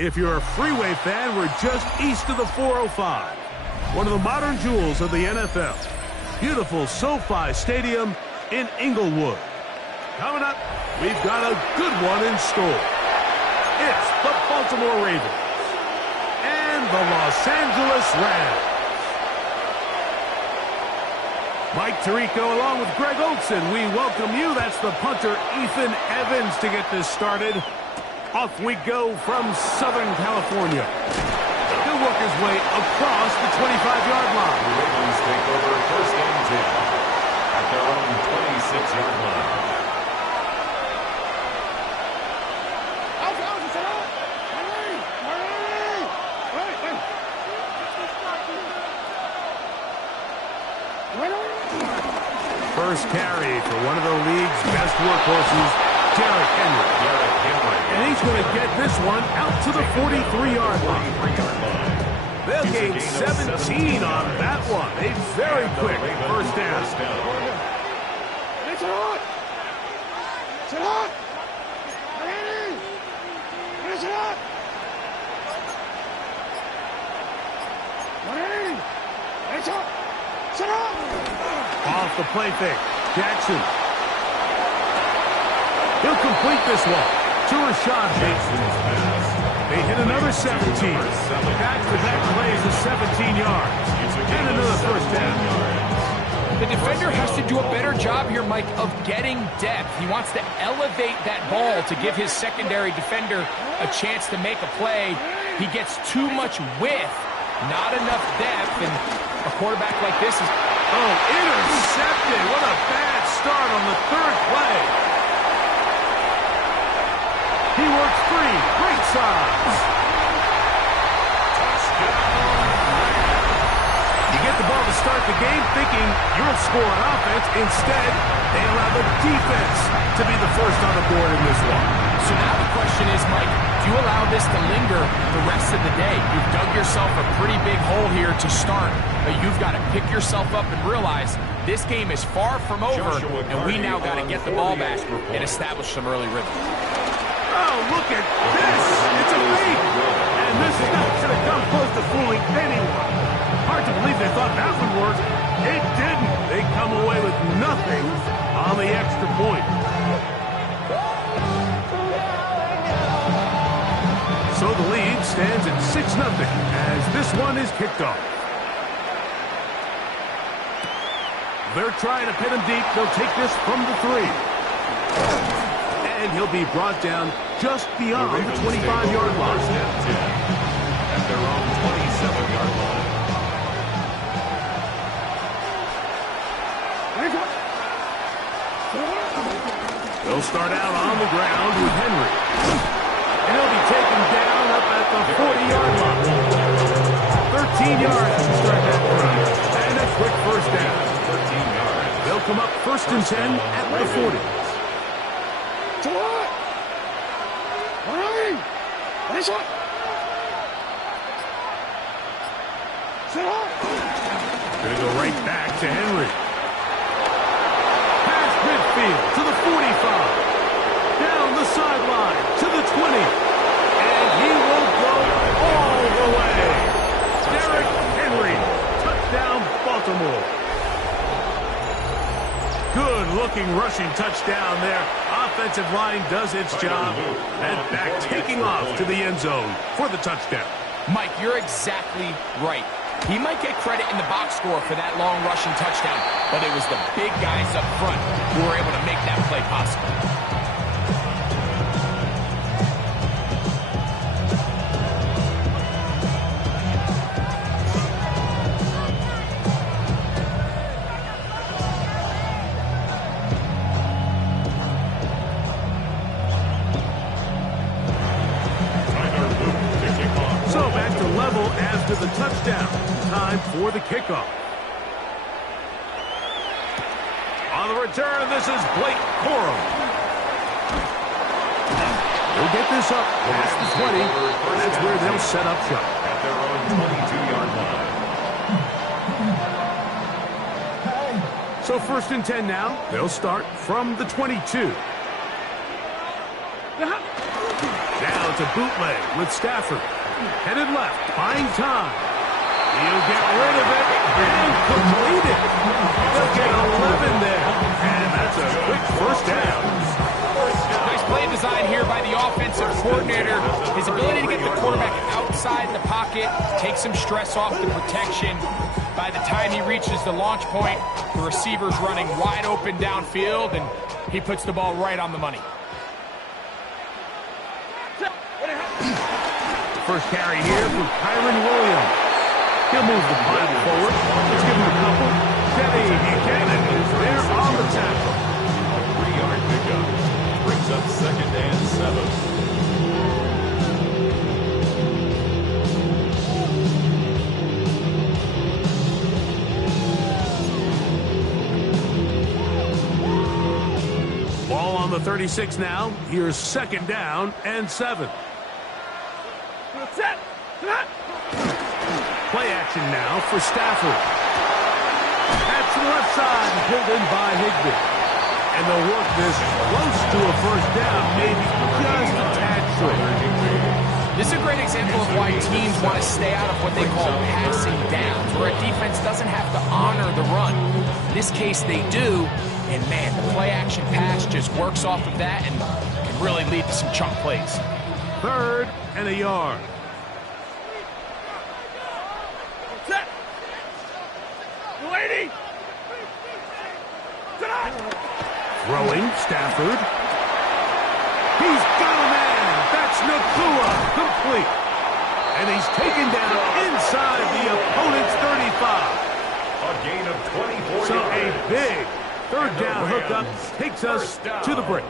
If you're a freeway fan, we're just east of the 405. One of the modern jewels of the NFL. Beautiful SoFi Stadium in Inglewood. Coming up, we've got a good one in store. It's the Baltimore Ravens and the Los Angeles Rams. Mike Tirico along with Greg Olson. We welcome you. That's the punter, Ethan Evans, to get this started. Off we go from Southern California. He'll work his way across the 25-yard line. The Ravens take over first and 10 at their own 26-yard line. First carry for one of the league's best workhorses, Derrick Henry. And he's going to get this one out to the 43-yard line. They'll gain 17 on that one. A very quick first down. Off the play fake. Jackson. He'll complete this one to Rashad Bateman. They hit another 17. Back-to-back plays of 17 yards. And another first down. The defender has to do a better job here, Mike, of getting depth. He wants to elevate that ball to give his secondary defender a chance to make a play. He gets too much width, not enough depth, and a quarterback like this is... Oh, intercepted. What a bad start on the third play. He works free. Great size. You get the ball to start the game thinking you'll score on offense. Instead, they allow the defense to be the first on the board in this one. So now the question is, Mike, do you allow this to linger the rest of the day? You've dug yourself a pretty big hole here to start, but you've got to pick yourself up and realize this game is far from over, and we now got to get the ball back and establish some early rhythm. Oh, look at this. It's a fake. And this is not going to come close to fooling anyone. Hard to believe they thought that would work. It didn't. They come away with nothing on the extra point. So the lead stands at 6-0 as this one is kicked off. They're trying to pin him deep. They'll take this from the 3. And he'll be brought down just beyond the 25-yard line. At their own 27-yard line. They'll start out on the ground with Henry. And he'll be taken down up at the 40-yard line. 13 yards to start that drive. And a quick first down. 13 yards. They'll come up first and 10 at the 40. Gonna go right back to Henry. Past midfield to the 45. Down the sideline to the 20. And he will go all the way. Derrick Henry. Touchdown, Baltimore. Good-looking rushing touchdown there. Offensive line does its job. And back taking off to the end zone for the touchdown. Mike, you're exactly right. He might get credit in the box score for that long rushing touchdown, but it was the big guys up front who were able to make that play possible. To the touchdown. Time for the kickoff. On the return, this is Blake Corum. They'll get this up past the 20. That's where they'll set up shop. At their own 22-yard line. So first and 10 now. They'll start from the 22. Now It's a bootleg with Stafford. Headed left, buying time. He'll get rid of it and complete it. He'll get 11 there. And that's a quick first down. Nice play design here by the offensive coordinator. His ability to get the quarterback outside the pocket, take some stress off the protection. By the time he reaches the launch point, the receiver's running wide open downfield, and he puts the ball right on the money. First carry here from Kyron Williams. He'll move the punt forward. Let's give him a couple. Teddy Buchanan is there on the tackle. A 3-yard pickup. Brings up 2nd and 7. Ball on the 36 now. Here's 2nd down and 7. Play action now for Stafford. That's the left side, pulled in by Higbee. And they'll work this close to a first down, maybe just a tad short. This is a great example of why teams want to stay out of what they call passing downs, where a defense doesn't have to honor the run. In this case, they do. And, man, the play-action pass just works off of that and can really lead to some chunk plays. 3rd and a yard. Throwing, Stafford. He's got a man. That's Nakua. Complete. And he's taken down inside the opponent's 35. A gain of 24 So yards. a big 3rd down hookup takes us to the break.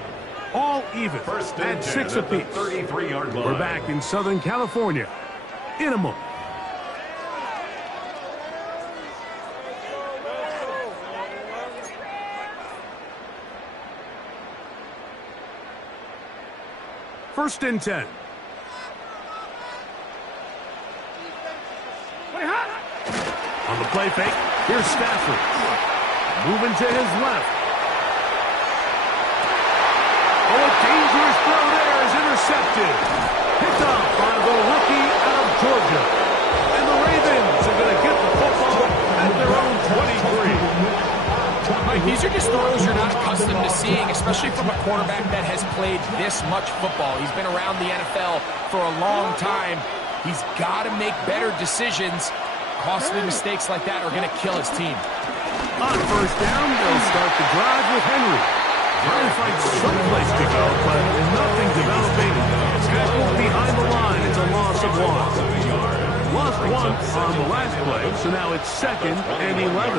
All even at 6 apiece. 33-yard line. We're back in Southern California in a moment. First and 10. On the play fake, here's Stafford. Moving to his left. Oh, a dangerous throw there is intercepted. Picked up by the rookie out of Georgia. And the Ravens are going to get the football at their own 23. Mike, these are just throws you're not accustomed to seeing, especially from a quarterback that has played this much football. He's been around the NFL for a long time. He's got to make better decisions. Costly mistakes like that are going to kill his team. On first down, they'll start the drive with Henry. Trying to find someplace to go, but nothing developing. Tackled behind the line. It's a loss of 1. Lost 1 on the last play, so now it's 2nd and 11.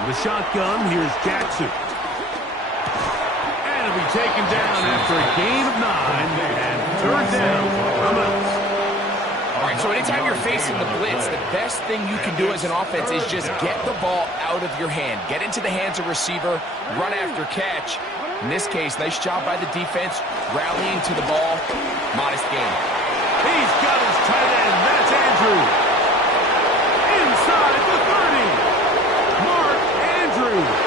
The shotgun, here's Jackson. And it'll be taken down after a gain of 9 and 3rd down from us. All right, so anytime you're facing the blitz, the best thing you can do as an offense is just get the ball out of your hand. Get into the hands of receiver, run after catch. In this case, nice job by the defense, rallying to the ball. Modest gain. He's got his tight end. That's Andrew. Inside the 30. Mark Andrews.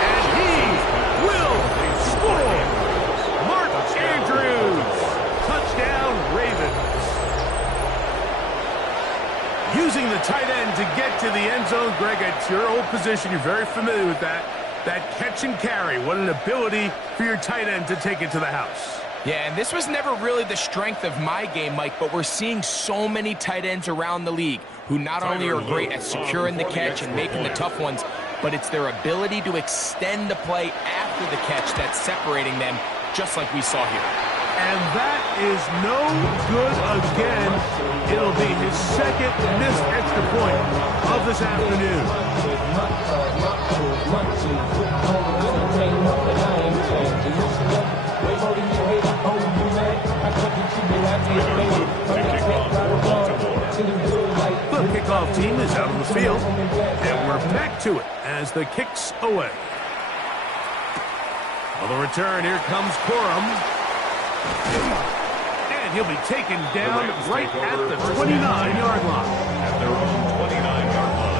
And he will score. Mark Andrews. Touchdown, Ravens. Using the tight end to get to the end zone, Greg, it's your old position. You're very familiar with that. That catch and carry. What an ability for your tight end to take it to the house. Yeah, and this was never really the strength of my game, Mike, but we're seeing so many tight ends around the league who not only are great at securing the catch and making the tough ones, but it's their ability to extend the play after the catch that's separating them, just like we saw here. And that is no good again. It'll be his 2nd missed extra point of this afternoon. The kickoff team is out on the field, and we're back to it as the kick's away. On the return, here comes Corum. And he'll be taken down right at the 29-yard line. At their own 29-yard line.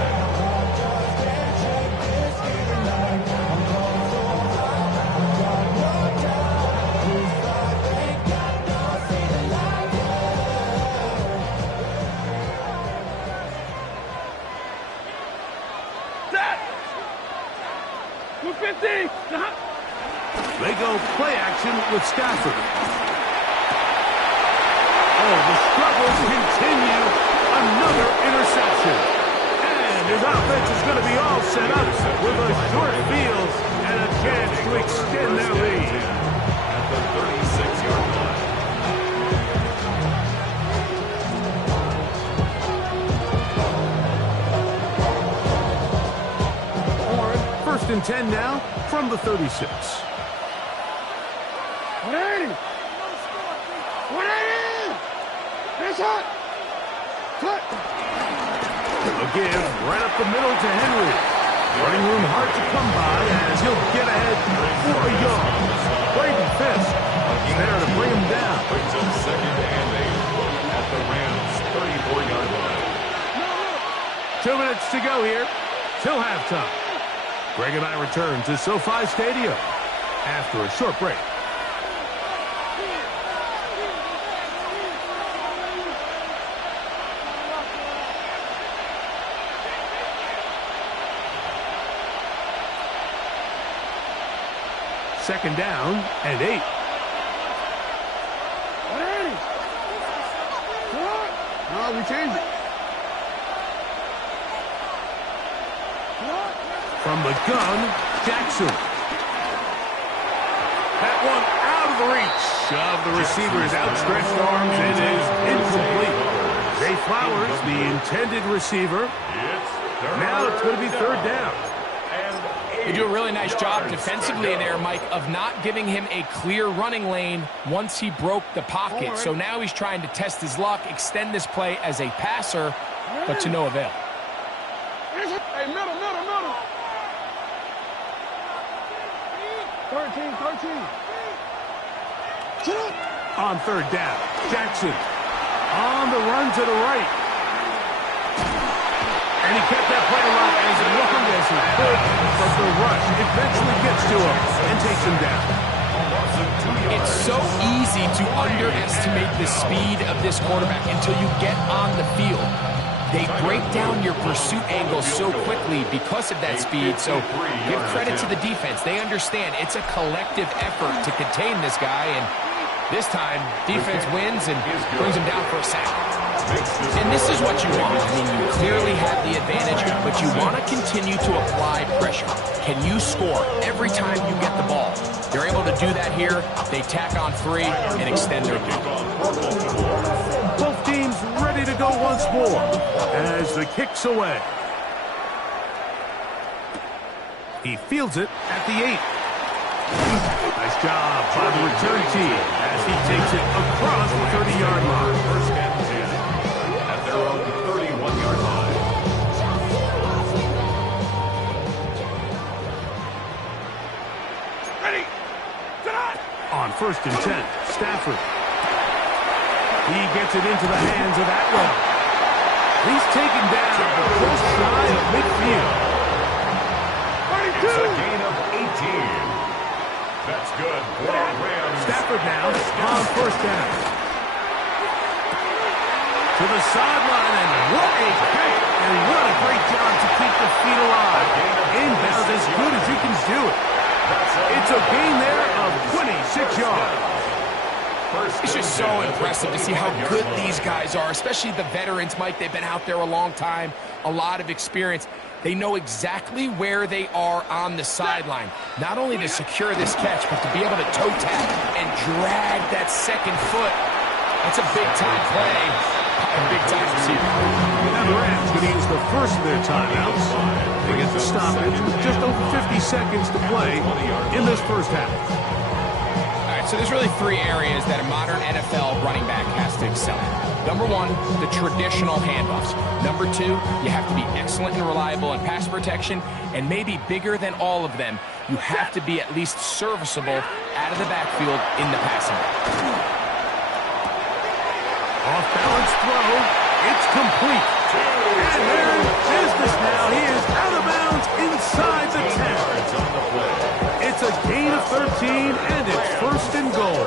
They go play action with Stafford. Oh, the struggles continue. Another interception. And his offense is going to be all set up with a short field and a chance to extend their lead. At the 36-yard line. First and 10 now from the 36. 180! 180! Finish hot! Cut! A give right up the middle to Henry. Running room hard to come by as he'll get ahead for a yard. Braden Fisk is there to bring him down. Brings up second and 8 at the Rams' 34-yard line. 2 minutes to go here till halftime. Greg and I return to SoFi Stadium after a short break. Second down and 8. 180! No, we changed it. From the gun, Jackson. That one out of the reach of the receiver's outstretched arms. It is incomplete. Zay Flowers, the intended receiver. Now it's going to be third down. They do a really nice job defensively in there, Mike, of not giving him a clear running lane once he broke the pocket. So now he's trying to test his luck, extend this play as a passer, but to no avail. Hey, middle. 13. On third down, Jackson on the run to the right. And he kept that play alive as long as he could, but the rush eventually gets to him and takes him down. It's so easy to underestimate the speed of this quarterback until you get on the field. They break down your pursuit angles so quickly because of that speed, so give credit to the defense. They understand it's a collective effort to contain this guy, and this time, defense wins and brings him down for a sack. And this is what you want. I mean, you clearly have the advantage, but you want to continue to apply pressure. Can you score every time you get the ball? They're able to do that here. They tack on 3 and extend their lead. Both teams ready to go once more as the kick's away. He fields it at the 8. Nice job by the return team as he takes it across the 30-yard line. First and 10 at their own 31-yard line. Ready! On first and 10, Stafford. He gets it into the hands of Atwell. He's taken down just shy of midfield. It's a gain of 18. That's good for our Rams. Stafford now on first down. To the sideline, and what a kick, and what a great job to keep the feet alive. Inbound as good as you can do it. It's a gain there of 26 yards. It's just so impressive to see how good these guys are, especially the veterans, Mike. They've been out there a long time, a lot of experience. They know exactly where they are on the sideline, not only to secure this catch, but to be able to toe tap and drag that second foot. That's a big-time play, a big-time receiver. Now the Rams going to use the first of their timeouts. They get the stoppage with just over 50 seconds to play in this first half. So there's really 3 areas that a modern NFL running back has to excel in. Number 1, the traditional handoffs. Number 2, you have to be excellent and reliable in pass protection. And maybe bigger than all of them, you have to be at least serviceable out of the backfield in the passing game. Off-balance throw. It's complete. And they're in business now. He is out of bounds inside the 10. It's a gain of 13, and it's first and goal.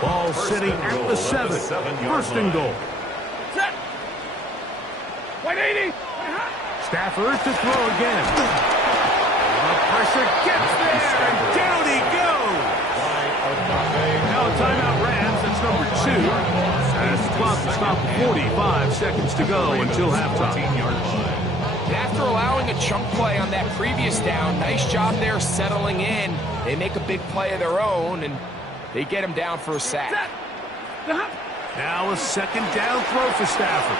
Ball sitting at the 7. First and goal. Set! 180! Stafford to throw again. Up Pressure gets there, and down he goes. Now a timeout Rams, that's number 2. As the clock will stop 45 seconds to go until halftime. And after allowing a chunk play on that previous down, nice job there settling in. They make a big play of their own, and they get him down for a sack. Now a second down throw for Stafford.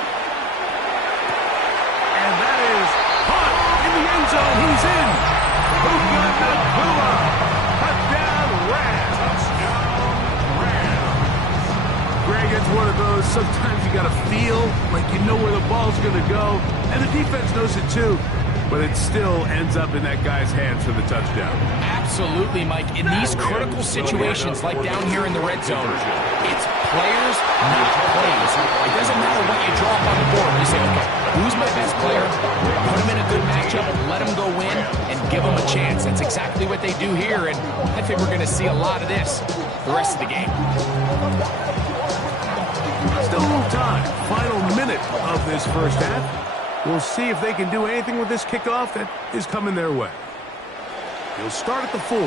And that is caught in the end zone. He's in. Puka Nacua. Touchdown Rams. Greg, it's one of those, sometimes you got to feel like you know where the ball's going to go, and the defense knows it too, but it still ends up in that guy's hands for the touchdown. Absolutely, Mike. In these critical situations, like down here in the red zone, it's players, not plays. It doesn't matter what you draw up on the board. You say, okay, who's my best player? Put him in a good matchup, let him go win, and give him a chance. That's exactly what they do here, and I think we're going to see a lot of this the rest of the game. Still a little time. Final minute of this first half. We'll see if they can do anything with this kickoff that is coming their way. He'll start at the 4.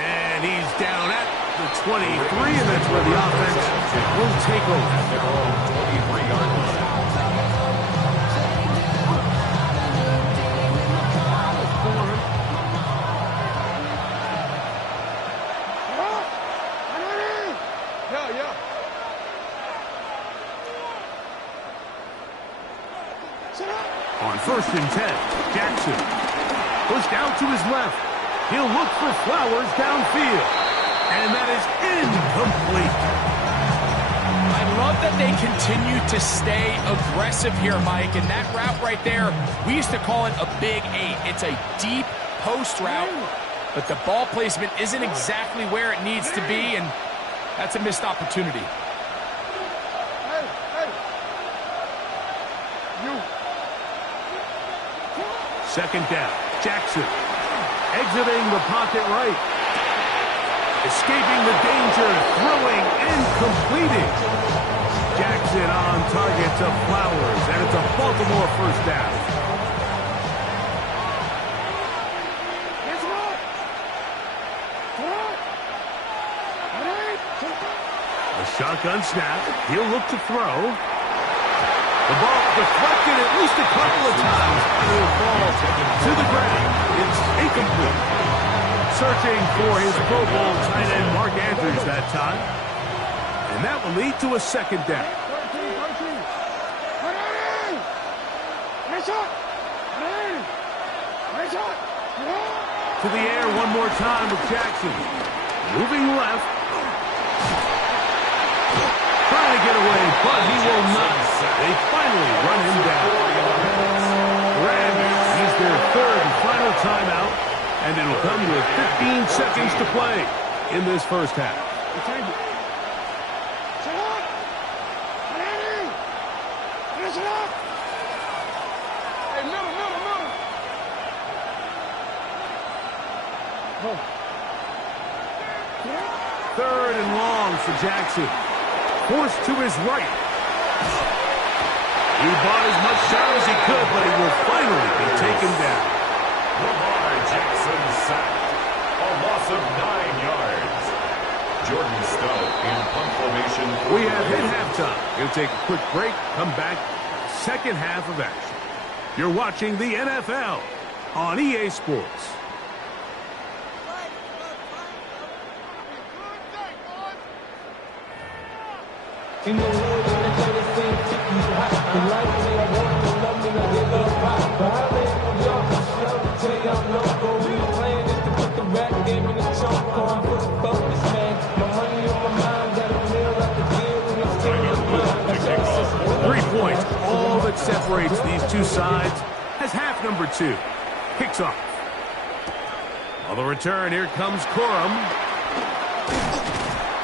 And he's down at the 23, and that's where the offense will take over. On 1st and 10, Jackson pushed out to his left. He'll look for Flowers downfield. And that is incomplete. I love that they continue to stay aggressive here, Mike. And that route right there, we used to call it a big 8. It's a deep post route, but the ball placement isn't exactly where it needs to be, and that's a missed opportunity. Second down, Jackson exiting the pocket right. Escaping the danger, throwing and completing. Jackson on target to Flowers, and it's a Baltimore first down. A shotgun snap. He'll look to throw. The ball deflected at least a couple of times. It will fall to the ground. It's incomplete. Searching for his Pro Bowl tight end Mark Andrews that time. And that will lead to a second down. To the air one more time with Jackson. Moving left. Trying to get away, but he will not. They finally run him down. Rams use their 3rd and final timeout, and it'll come with 15 seconds to play in this first half. Third and long for Jackson. Forced to his right. He bought as much time as he could, but he will finally be taken down. Lamar Jackson sacked. A loss of 9 yards. Jordan Stowe in punt formation. We have hit halftime. We'll take a quick break, come back, second half of action. You're watching the NFL on EA Sports. In the world, they say the same chick you hot. The life they want to love me, they love pop. But I live in New York, I'm sure to tell you I'm local. We the plan is to put the rap game in the trunk. I'm for the focus, man. My money on my mind, got a meal at the deal, and it's still the 3 points, all that separates these two sides, as half number 2 kicks off. On the return, here comes Corum.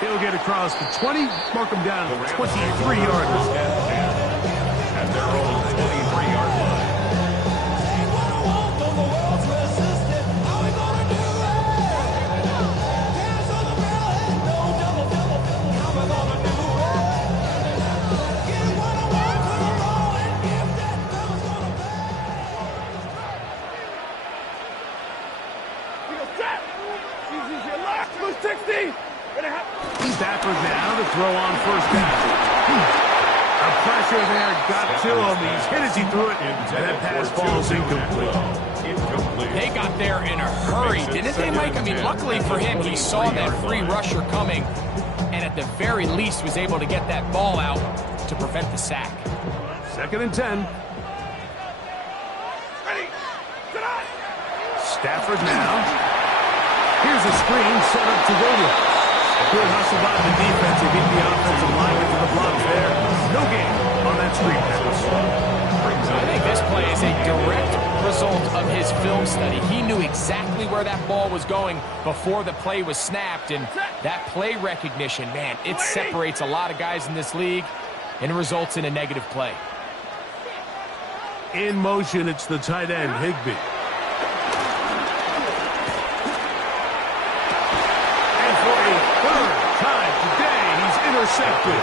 He'll get across the 20, mark him down at the 23-yard line. At their own 23-yard line. pressure there got to him. He's hit as he threw it, and that pass falls incomplete. They got there in a hurry, didn't they, Mike? I mean, luckily for him, he saw that free rusher coming, and at the very least was able to get that ball out to prevent the sack. 2nd and 10. Stafford now. Here's a screen set up to Williams. Good hustle by the defense to get the offensive lineman to the blocks there. No gain on that screen pass. I think this play is a direct result of his film study. He knew exactly where that ball was going before the play was snapped, and that play recognition, man, it separates a lot of guys in this league and results in a negative play. In motion, it's the tight end, Higbee. And for a third time today, he's intercepted.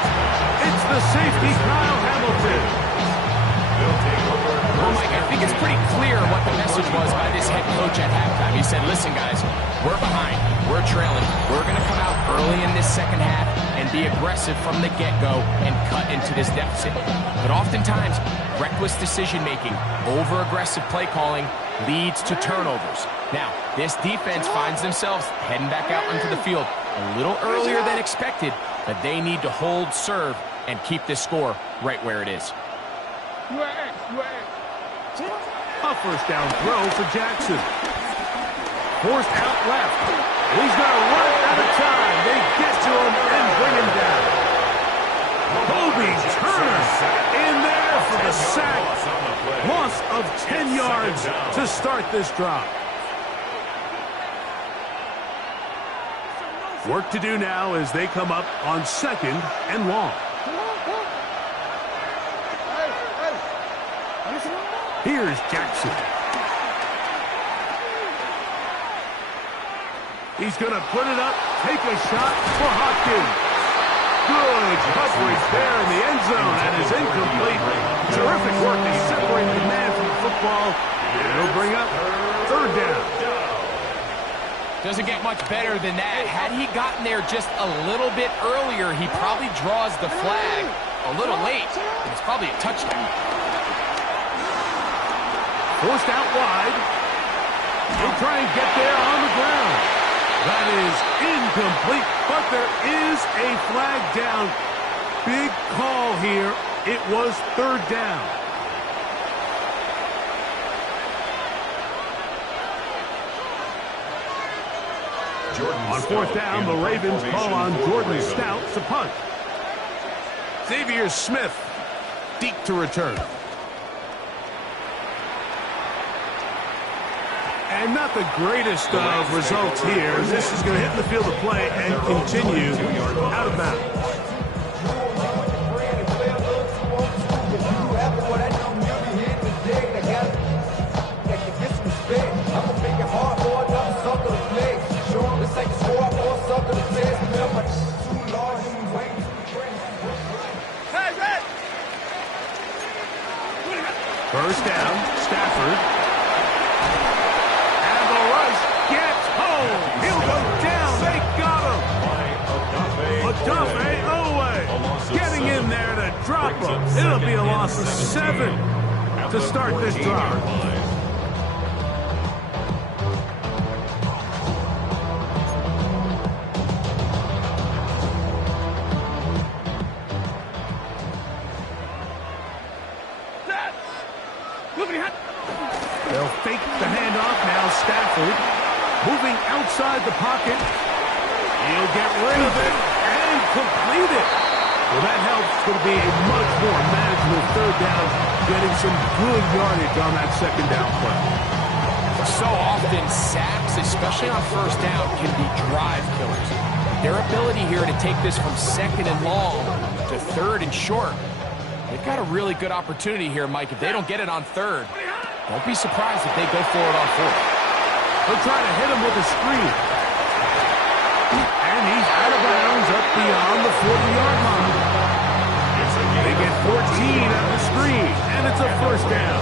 It's the safety, Kyle Hamilton. Well, Mike, I think it's pretty clear what the message was by this head coach at halftime. He said, listen, guys, we're behind. We're trailing. We're going to come out early in this second half and be aggressive from the get-go and cut into this deficit. But oftentimes, reckless decision-making, over-aggressive play calling leads to turnovers. Now, this defense finds themselves heading back out onto the field a little earlier than expected, but they need to hold serve and keep this score right where it is. A first down throw for Jackson. Forced out left. He's going to run out of time. They get to him and bring him down. Kobe Turner in there for the sack. Loss of 10 yards to start this drive. Work to do now as they come up on 2nd and long. Here's Jackson. He's going to put it up, take a shot for Hopkins. Good coverage there in the end zone. That is incomplete. Terrific work to separate the man from the football. It'll bring up 3rd down. Doesn't get much better than that. Had he gotten there just a little bit earlier, he probably draws the flag a little late. And it's probably a touchdown. Forced out wide. He'll try and get there on the ground. That is incomplete, but there is a flag down. Big call here. It was 3rd down. On 4th down, the Ravens call on Jordan Stout to punt. Xavier Smith deep to return. And not the greatest of results here. This is going to hit the field of play and continue out of bounds. First down, Stafford. And the rush gets home. He'll go down. They got him. Odafe Owe getting in there to drop him. It'll be a loss of 7 to start this drive. They'll fake the handoff now. Stafford moving outside the pocket. He'll get rid of it and complete it. Well, that helps. It's going to be a much more manageable 3rd down, getting some good yardage on that 2nd down play. So often, sacks, especially on 1st down, can be drive killers. Their ability here to take this from 2nd and long to 3rd and short, they've got a really good opportunity here, Mike. If they don't get it on 3rd, don't be surprised if they go for it on 4th. They'll try to hit him with a screen. And he's out of bounds up beyond the 40-yard line. They get 14 out of the screen, and it's a 1st down.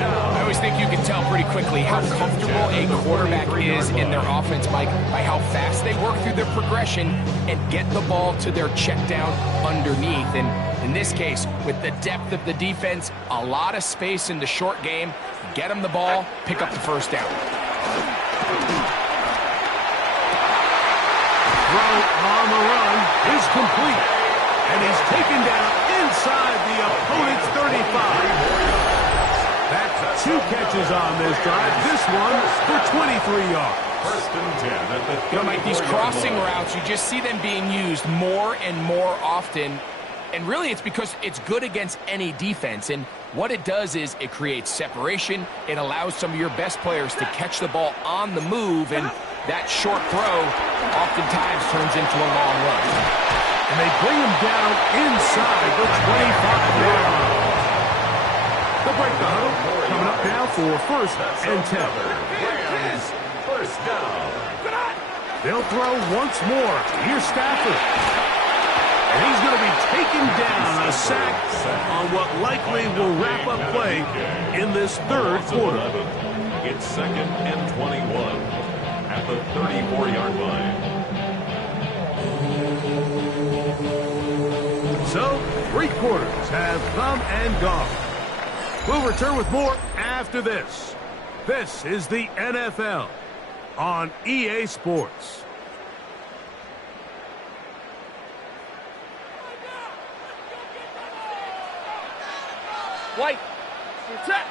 I always think you can tell pretty quickly how comfortable a quarterback is in their offense, Mike, by how fast they work through their progression and get the ball to their check down underneath. And In this case, with the depth of the defense, a lot of space in the short game, get him the ball, pick up the first down. Throw on the run is complete. And he's taken down inside the opponent's 35. That's 2 catches on this drive. This one for 23 yards. First and 10 at the 34-yard Mike, these crossing line. routes, you just see them being used more and more often. And really, it's because it's good against any defense. And what it does is it creates separation. It allows some of your best players to catch the ball on the move. And that short throw oftentimes turns into a long run. And they bring him down inside the 25-yard line. They'll break the huddle. Coming up now for first and 10. Rams, first down. They'll throw once more. Here's Stafford. And he's going to be taken down, a sack on what likely will wrap up play in this third quarter. It's second and 21 at the 34-yard line. So, 3 quarters have come and gone. We'll return with more after this. This is the NFL on EA Sports. White. Set.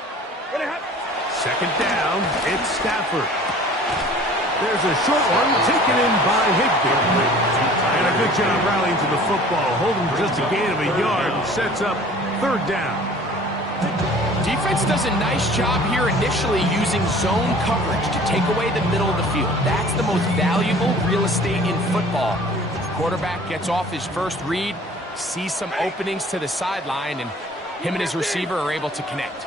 Second down, it's Stafford. There's a short one taken in by Higbee. And a good job rallying to the football, holding just a gain of a yard and sets up third down. Defense does a nice job here initially using zone coverage to take away the middle of the field. That's the most valuable real estate in football. Quarterback gets off his first read, sees some openings to the sideline, and him and his receiver are able to connect.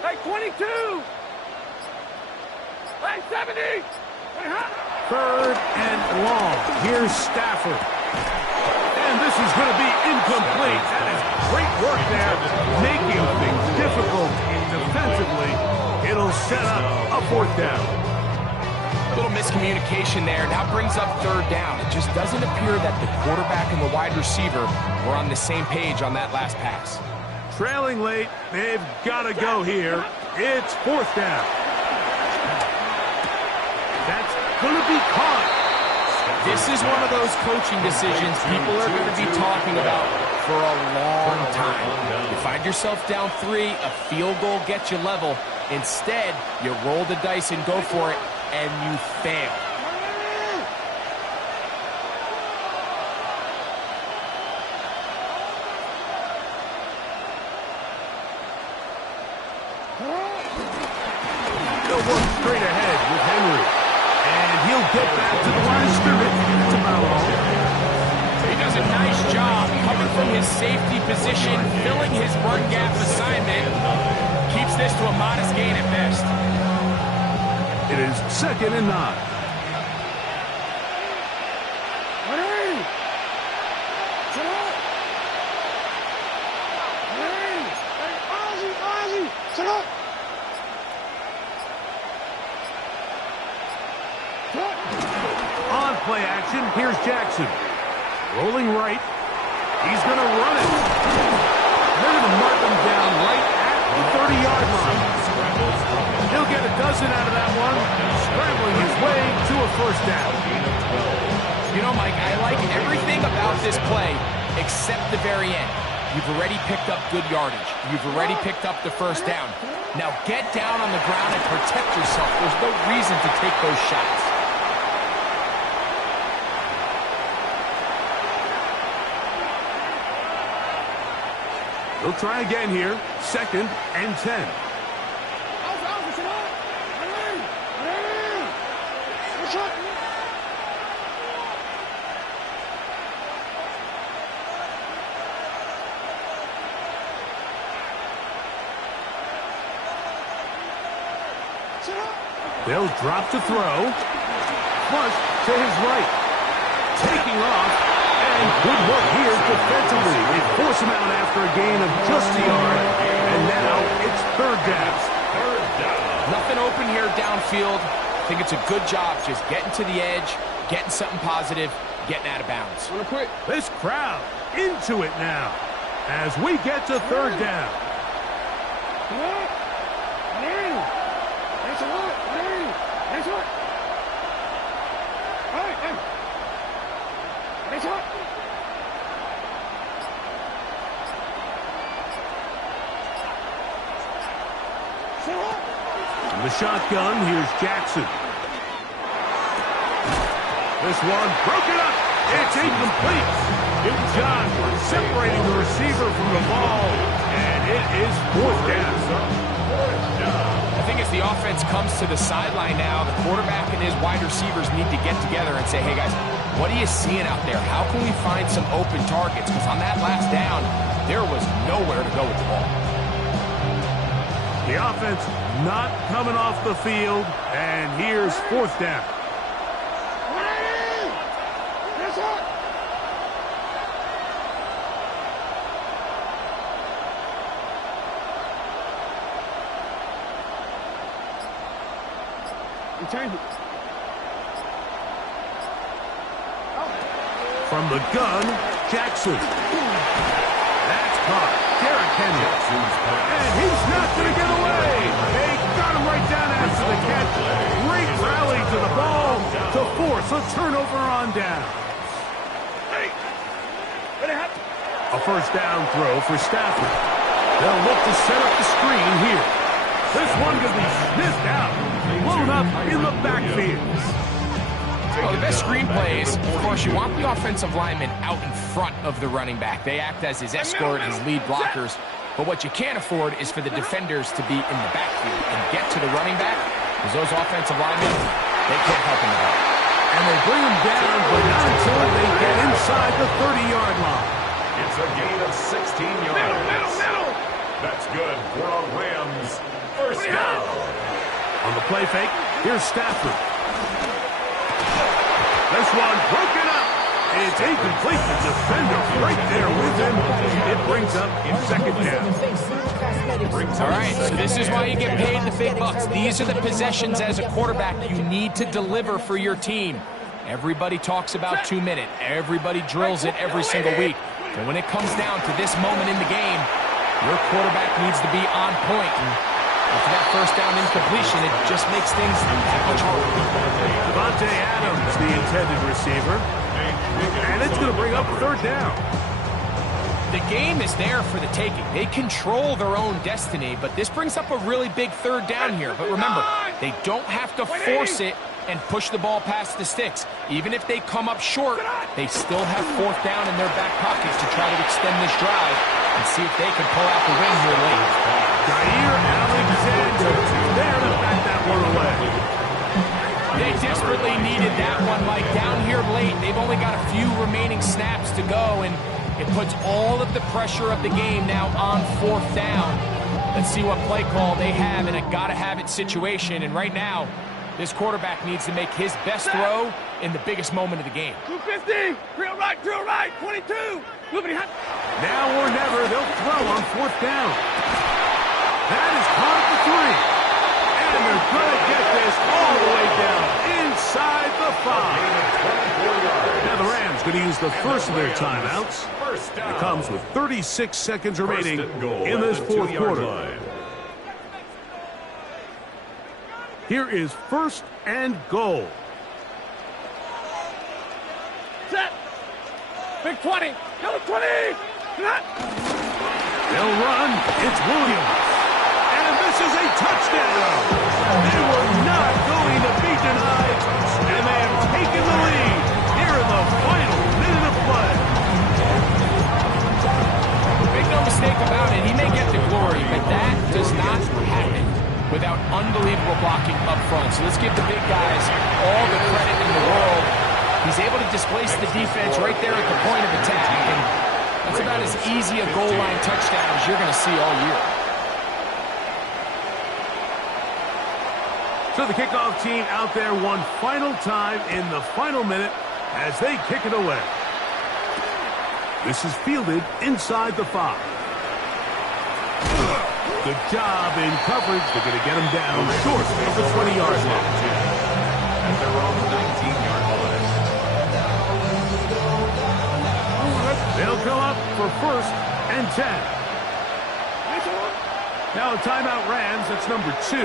Hey, 22. Hey, 70. Third and long. Here's Stafford. And this is going to be incomplete. That is great work there, making things difficult defensively. It'll set up a fourth down. A little miscommunication there. Now brings up third down. It just doesn't appear that the quarterback and the wide receiver were on the same page on that last pass. Trailing late, they've got to go here. It's fourth down. That's going to be caught. This is one of those coaching decisions people are going to be talking about for a long time. You find yourself down 3, a field goal gets you level. Instead, you roll the dice and go for it, and you fail. They'll work straight ahead with Henry. And he'll get back to the line of scrimmage. That's about all. He does a nice job coming from his safety position, filling his run gap assignment. Keeps this to a modest gain at best. It is second and 9. On play action, here's Jackson. Rolling right. He's going to run it. They're going to mark him down right at the 30-yard line. He'll get a dozen out of that one, scrambling his way to a first down. You know, Mike, I like everything about this play except the very end. You've already picked up good yardage. You've already picked up the first down. Now get down on the ground and protect yourself. There's no reason to take those shots. He'll try again here. Second and 10. They'll drop the throw. Flush to his right. Taking off. And good work here defensively. They force him out after a gain of just a yard. And now it's third down. Nothing open here downfield. I think it's a good job just getting to the edge, getting something positive, getting out of bounds. This crowd into it now as we get to third down. In the shotgun, here's Jackson. This one broken up. It's incomplete. Good job for separating the receiver from the ball, and it is fourth down. I think as the offense comes to the sideline now, the quarterback and his wide receivers need to get together and say, hey, guys, what are you seeing out there? How can we find some open targets? Because on that last down, there was nowhere to go with the ball. The offense not coming off the field, and here's fourth down. From the gun, Jackson. That's caught. Derrick Henry. And he's not going to get away. They got him right down after the catch. Great rally to the ball to force a turnover on down. A first down throw for Stafford. They'll look to set up the screen here. This one could be sniffed out. Blown up in the backfield. Well, the best screen plays, of course, you want the offensive lineman out in front of the running back. They act as his escort, his lead blockers. But what you can't afford is for the defenders to be in the backfield and get to the running back, because those offensive linemen, they can't help him at all. And they bring him down, but not until they get inside the 30-yard line. It's a gain of 16 yards. Middle. That's good for a Rams first down. On the play fake, here's Stafford. This one broken up. It's incomplete. The defender right there with him. It brings up in second down. All right, so this is why you get paid the big bucks. These are the possessions as a quarterback you need to deliver for your team. Everybody talks about 2 minutes. Everybody drills it every single week. But when it comes down to this moment in the game, your quarterback needs to be on point. And for that first down incompletion, it just makes things that much harder. Devontae Adams, the intended receiver. And it's going to bring up third down. The game is there for the taking. They control their own destiny, but this brings up a really big third down here. But remember, they don't have to force it and push the ball past the sticks. Even if they come up short, they still have fourth down in their back pockets to try to extend this drive and see if they can pull out the win here late. Jair Alexander there to back that one away. They desperately needed that one, Mike. Down here late, they've only got a few remaining snaps to go, and it puts all of the pressure of the game now on fourth down. Let's see what play call they have in a gotta-have-it situation, and right now, this quarterback needs to make his best throw in the biggest moment of the game. 250, drill right, 22. Now or never, they'll throw on fourth down. That is caught at the 3. And they're going to get this all the way down inside the 5. Now the Rams going to use the first of their timeouts. It comes with 36 seconds remaining in this fourth quarter. Here is first and goal. Set. Big 20. Yellow 20. They'll run. It's Williams. And this is a touchdown. They were not going to be denied. And they have taken the lead here in the final minute of play. Make no mistake about it, he may get the glory, but that does not happen without unbelievable blocking up front. So let's give the big guys all the credit in the world. He's able to displace the defense right there at the point of attack, and that's about as easy a goal line touchdown as you're going to see all year. So the kickoff team out there one final time in the final minute as they kick it away. This is fielded inside the 5. Good job in coverage. They're going to get him down short of the 20-yard line. own 19-yard line. They'll come up for 1st and 10. Now a timeout Rams, that's number 2.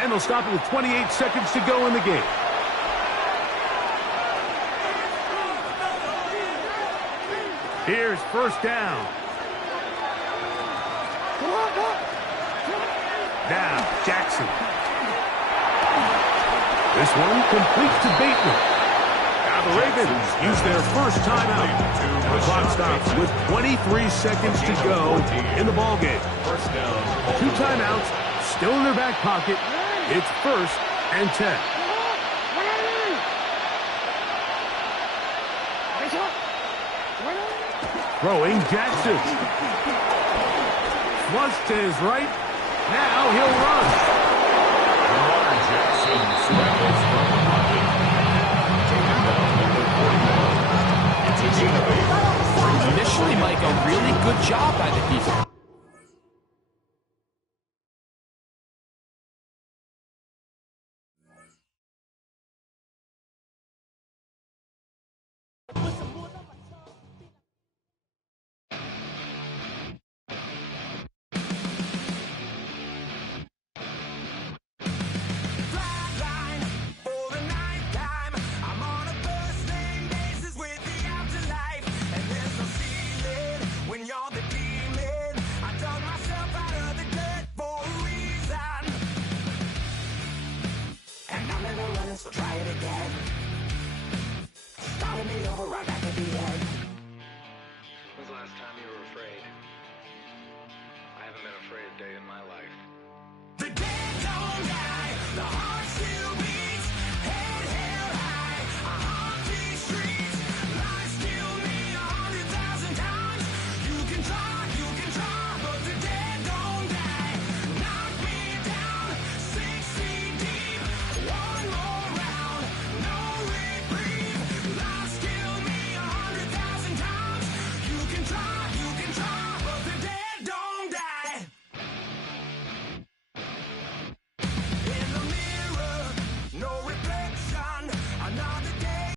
And they'll stop it with 28 seconds to go in the game. Here's 1st down. Now, Jackson. This one completes to Bateman. Now the Ravens use their first timeout. The clock stops with 23 seconds to go in the ballgame. 2 timeouts still in their back pocket. It's 1st and 10. Throwing Jackson. Flush to his right. Now he'll run. Lamar Jackson scrambles from the pocket. Taken down number 41. It's a gain of 8. Initially, Mike, a really good job by the defense. So try it again. Starting me over right back at the end. When's the last time you were afraid? I haven't been afraid a day in my life. The dead don't die. The